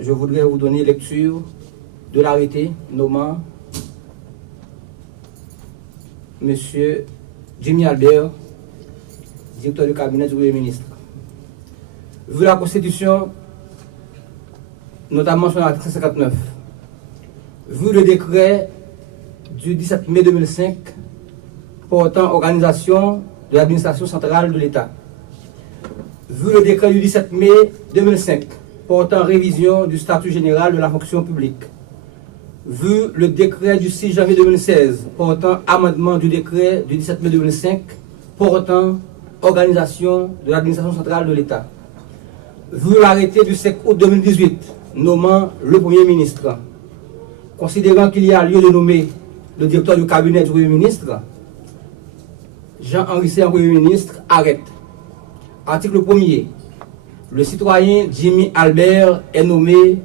Je voudrais vous donner lecture de l'arrêté nommant M. Jimmy Albert, directeur du cabinet du Premier ministre. Vu la Constitution, notamment sur l'article 159, vu le décret du 17 mai 2005 portant organisation de l'administration centrale de l'État, vu le décret du 17 mai 2005 portant révision du statut général de la fonction publique, vu le décret du 6 janvier 2016 portant amendement du décret du 17 mai 2005 portant organisation de l'administration centrale de l'État, vu l'arrêté du 5 août 2018 nommant le Premier ministre, considérant qu'il y a lieu de nommer le directeur du cabinet du Premier ministre, Jean-Henri Séan, Premier ministre, arrête. Article 1er. Le citoyen Jimmy Albert est nommé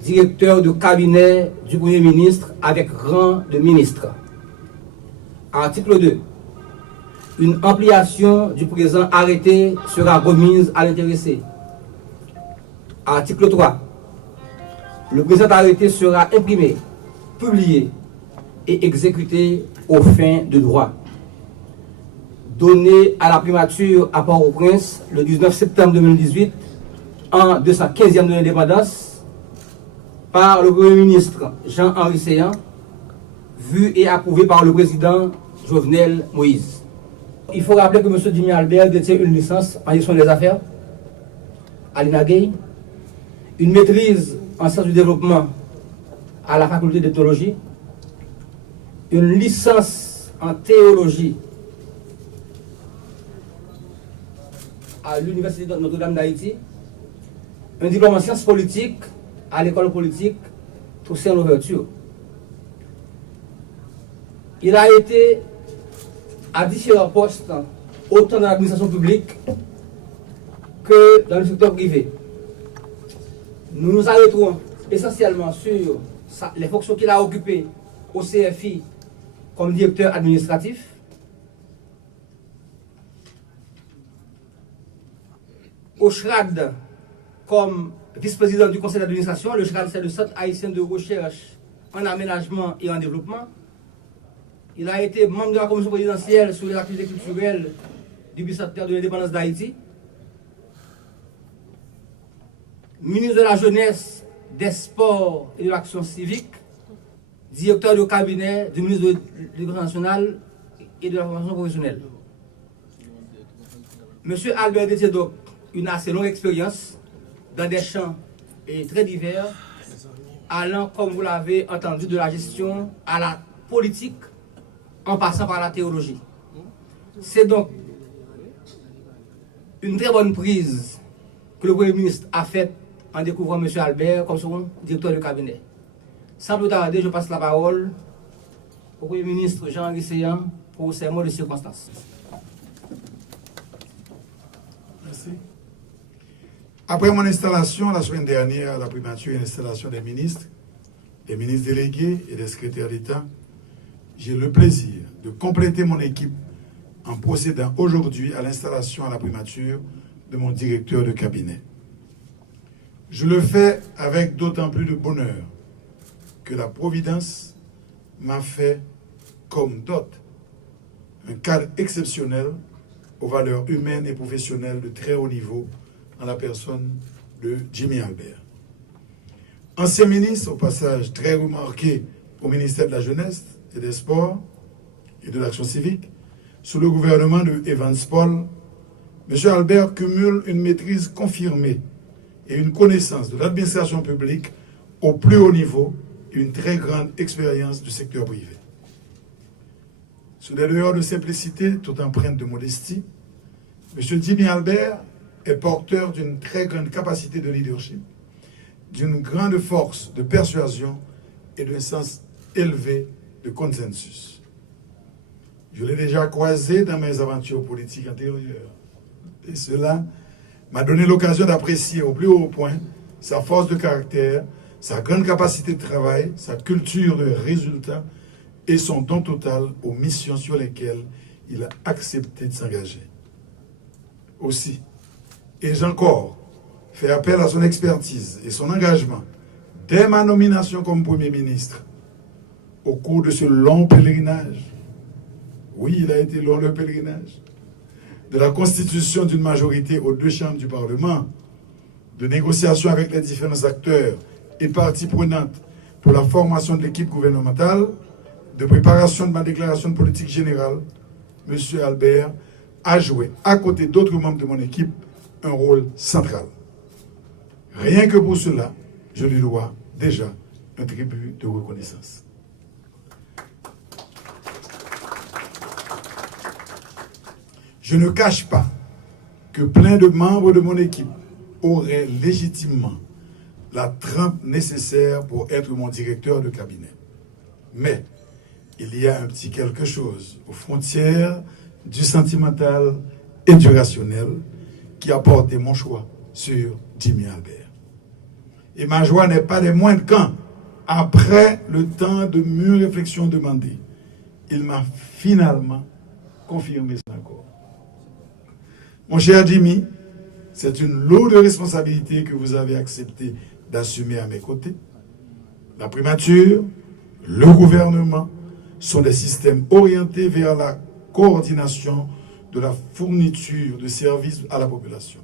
directeur du cabinet du Premier ministre avec rang de ministre. Article 2. Une ampliation du présent arrêté sera remise à l'intéressé. Article 3. Le présent arrêté sera imprimé, publié et exécuté aux fins de droit. Donné à la primature à Port-au-Prince le 19 septembre 2018 en 215e de l'indépendance par le Premier ministre Jean-Henri Séan, vu et approuvé par le président Jovenel Moïse. Il faut rappeler que M. Jimmy Albert détient une licence en gestion des affaires à l'INAGEI, une maîtrise en sciences du développement à la faculté d'ethnologie, une licence en théologie à l'Université de Notre-Dame d'Haïti, un diplôme en sciences politiques à l'école politique Toussaint Louverture. Il a été à différents postes, autant dans l'administration publique que dans le secteur privé. Nous nous arrêterons essentiellement sur les fonctions qu'il a occupées au CFI comme directeur administratif, au CHRAD comme vice-président du conseil d'administration. Le CHRAD, c'est le Centre haïtien de recherche en aménagement et en développement. Il a été membre de la commission présidentielle sur les activités culturelles du bicentenaire de l'indépendance d'Haïti, ministre de la Jeunesse, des Sports et de l'Action civique, directeur de cabinet du ministre de l'Éducation nationale et de la formation professionnelle. M. Albert détient donc une assez longue expérience dans des champs très divers, allant, comme vous l'avez entendu, de la gestion à la politique, en passant par la théologie. C'est donc une très bonne prise que le Premier ministre a faite en découvrant M. Albert comme son directeur de cabinet. Sans plus tarder, je passe la parole au Premier ministre Jean-Henri Séan pour ses mots de circonstance. Merci. Après mon installation la semaine dernière à la primature et l'installation des ministres délégués et des secrétaires d'État, j'ai le plaisir de compléter mon équipe en procédant aujourd'hui à l'installation à la primature de mon directeur de cabinet. Je le fais avec d'autant plus de bonheur que la Providence m'a fait, comme d'autres, un cadre exceptionnel aux valeurs humaines et professionnelles de très haut niveau en la personne de Jimmy Albert. Ancien ministre, au passage très remarqué au ministère de la Jeunesse et des Sports et de l'Action civique, sous le gouvernement de Evans Paul, M. Albert cumule une maîtrise confirmée et une connaissance de l'administration publique au plus haut niveau et une très grande expérience du secteur privé. Sous des lueurs de simplicité, toute empreinte de modestie, M. Jimmy Albert est porteur d'une très grande capacité de leadership, d'une grande force de persuasion et d'un sens élevé de consensus. Je l'ai déjà croisé dans mes aventures politiques antérieures. Et cela m'a donné l'occasion d'apprécier au plus haut point sa force de caractère, sa grande capacité de travail, sa culture de résultat et son don total aux missions sur lesquelles il a accepté de s'engager. Aussi, et encore, fait appel à son expertise et son engagement dès ma nomination comme Premier ministre au cours de ce long pèlerinage. Oui, il a été long le pèlerinage. De la constitution d'une majorité aux deux chambres du Parlement, de négociations avec les différents acteurs et parties prenantes pour la formation de l'équipe gouvernementale, de préparation de ma déclaration de politique générale, M. Albert a joué, à côté d'autres membres de mon équipe, un rôle central. Rien que pour cela, je lui dois déjà un tribut de reconnaissance. Je ne cache pas que plein de membres de mon équipe auraient légitimement la trempe nécessaire pour être mon directeur de cabinet. Mais il y a un petit quelque chose aux frontières du sentimental et du rationnel qui a porté mon choix sur Jimmy Albert. Et ma joie n'est pas des moindres quand, après le temps de mûre réflexion demandée, il m'a finalement confirmé son accord. Mon cher Jimmy, c'est une lourde responsabilité que vous avez accepté d'assumer à mes côtés. La primature, le gouvernement sont des systèmes orientés vers la coordination de la fourniture de services à la population.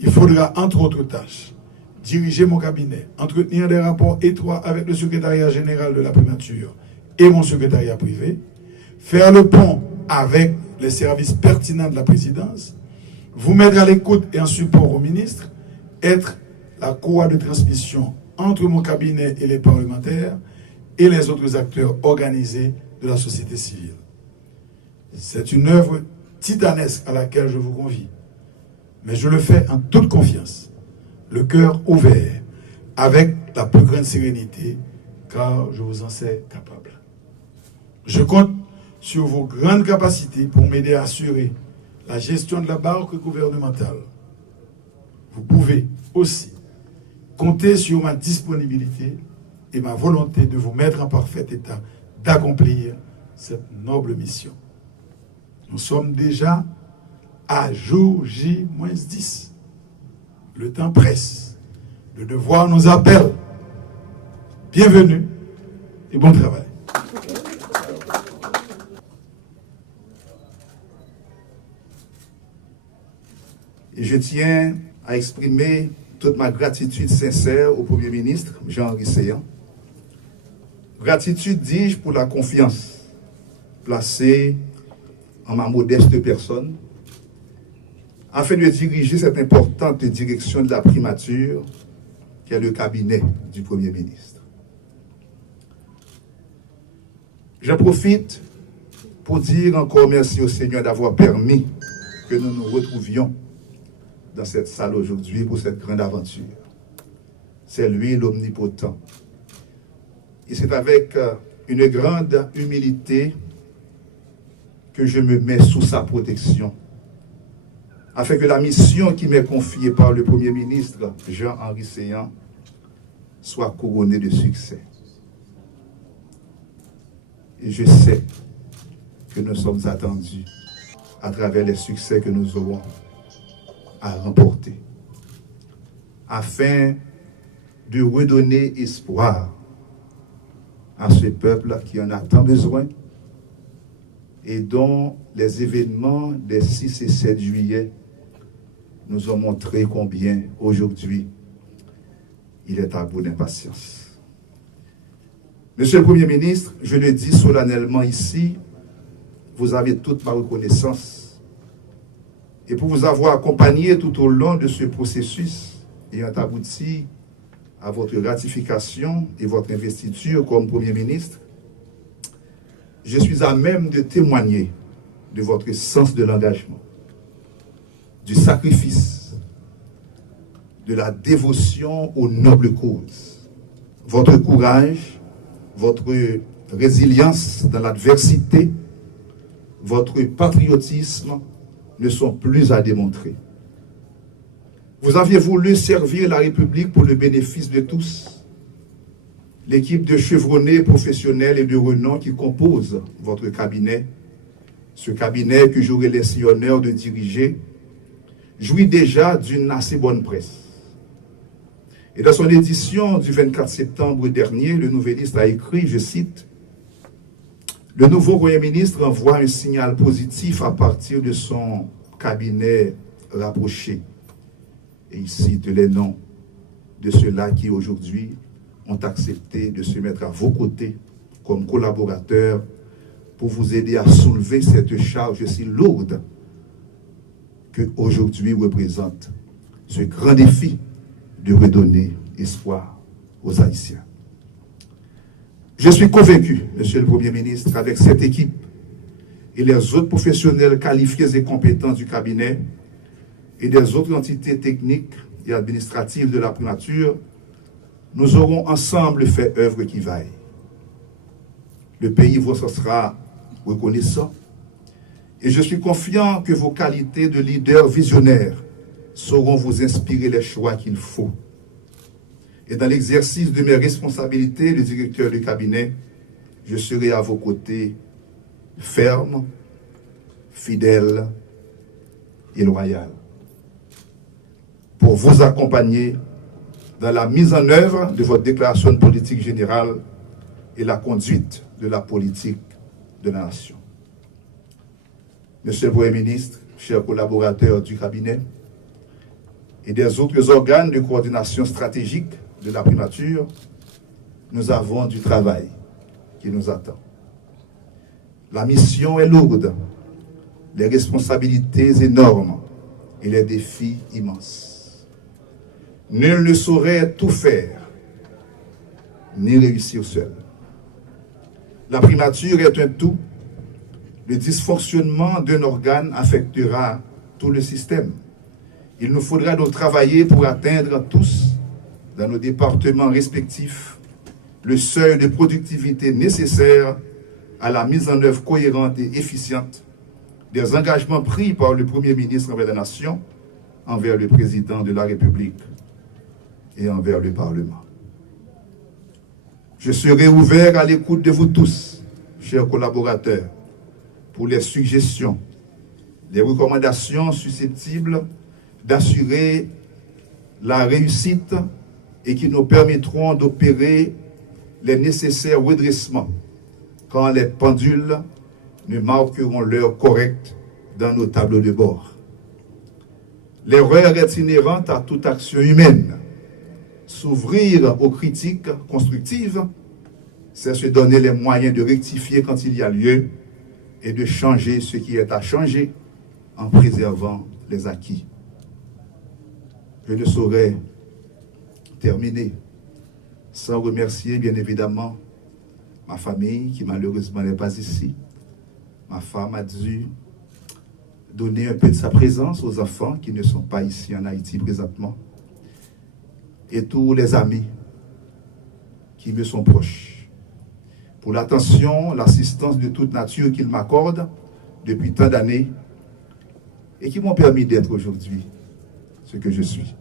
Il faudra, entre autres tâches, diriger mon cabinet, entretenir des rapports étroits avec le secrétariat général de la primature et mon secrétariat privé, faire le pont avec les services pertinents de la présidence, vous mettre à l'écoute et en support au ministre, être la courroie de transmission entre mon cabinet et les parlementaires et les autres acteurs organisés de la société civile. C'est une œuvre titanesque à laquelle je vous convie, mais je le fais en toute confiance, le cœur ouvert, avec la plus grande sérénité, car je vous en sais capable. Je compte sur vos grandes capacités pour m'aider à assurer la gestion de la barque gouvernementale. Vous pouvez aussi compter sur ma disponibilité et ma volonté de vous mettre en parfait état d'accomplir cette noble mission. Nous sommes déjà à jour J-10. Le temps presse. Le devoir nous appelle. Bienvenue et bon travail. Et je tiens à exprimer toute ma gratitude sincère au Premier ministre, Jean-Henri Séan. Gratitude, dis-je, pour la confiance placée en ma modeste personne, afin de diriger cette importante direction de la primature, qui est le cabinet du Premier ministre. J'en profite pour dire encore merci au Seigneur d'avoir permis que nous nous retrouvions dans cette salle aujourd'hui pour cette grande aventure. C'est lui l'omnipotent. Et c'est avec une grande humilité que je me mets sous sa protection, afin que la mission qui m'est confiée par le Premier ministre Jean-Henri Séan soit couronnée de succès. Et je sais que nous sommes attendus à travers les succès que nous aurons à remporter, afin de redonner espoir à ce peuple qui en a tant besoin et dont les événements des 6 et 7 juillet nous ont montré combien aujourd'hui il est à bout d'impatience. Monsieur le Premier ministre, je le dis solennellement ici, vous avez toute ma reconnaissance et pour vous avoir accompagné tout au long de ce processus ayant abouti à votre ratification et votre investiture comme Premier ministre, je suis à même de témoigner de votre sens de l'engagement, du sacrifice, de la dévotion aux nobles causes. Votre courage, votre résilience dans l'adversité, votre patriotisme ne sont plus à démontrer. Vous aviez voulu servir la République pour le bénéfice de tous. L'équipe de chevronnés professionnels et de renom qui compose votre cabinet, ce cabinet que j'aurai laissé l'honneur de diriger, jouit déjà d'une assez bonne presse. Et dans son édition du 24 septembre dernier, le Nouvelliste a écrit, je cite, « Le nouveau Premier ministre envoie un signal positif à partir de son cabinet rapproché. » Et il cite les noms de ceux-là qui aujourd'hui ont accepté de se mettre à vos côtés comme collaborateurs pour vous aider à soulever cette charge si lourde que aujourd'hui représente ce grand défi de redonner espoir aux Haïtiens. Je suis convaincu, Monsieur le Premier ministre, avec cette équipe et les autres professionnels qualifiés et compétents du cabinet et des autres entités techniques et administratives de la primature, nous aurons ensemble fait œuvre qui vaille. Le pays vous sera reconnaissant et je suis confiant que vos qualités de leader visionnaire sauront vous inspirer les choix qu'il faut. Et dans l'exercice de mes responsabilités de directeur de cabinet, je serai à vos côtés ferme, fidèle et loyal pour vous accompagner dans la mise en œuvre de votre déclaration de politique générale et la conduite de la politique de la nation. Monsieur le Premier ministre, chers collaborateurs du cabinet et des autres organes de coordination stratégique de la primature, nous avons du travail qui nous attend. La mission est lourde, les responsabilités énormes et les défis immenses. Nul ne saurait tout faire, ni réussir seul. La primature est un tout. Le dysfonctionnement d'un organe affectera tout le système. Il nous faudra donc travailler pour atteindre tous, dans nos départements respectifs, le seuil de productivité nécessaire à la mise en œuvre cohérente et efficiente des engagements pris par le Premier ministre envers la nation, envers le Président de la République et envers le Parlement. Je serai ouvert à l'écoute de vous tous, chers collaborateurs, pour les suggestions, les recommandations susceptibles d'assurer la réussite et qui nous permettront d'opérer les nécessaires redressements quand les pendules ne marqueront l'heure correcte dans nos tableaux de bord. L'erreur est inhérente à toute action humaine. S'ouvrir aux critiques constructives, c'est se donner les moyens de rectifier quand il y a lieu et de changer ce qui est à changer en préservant les acquis. Je ne saurais terminer sans remercier bien évidemment ma famille qui malheureusement n'est pas ici. Ma femme a dû donner un peu de sa présence aux enfants qui ne sont pas ici en Haïti présentement. Et tous les amis qui me sont proches, pour l'attention, l'assistance de toute nature qu'ils m'accordent depuis tant d'années et qui m'ont permis d'être aujourd'hui ce que je suis.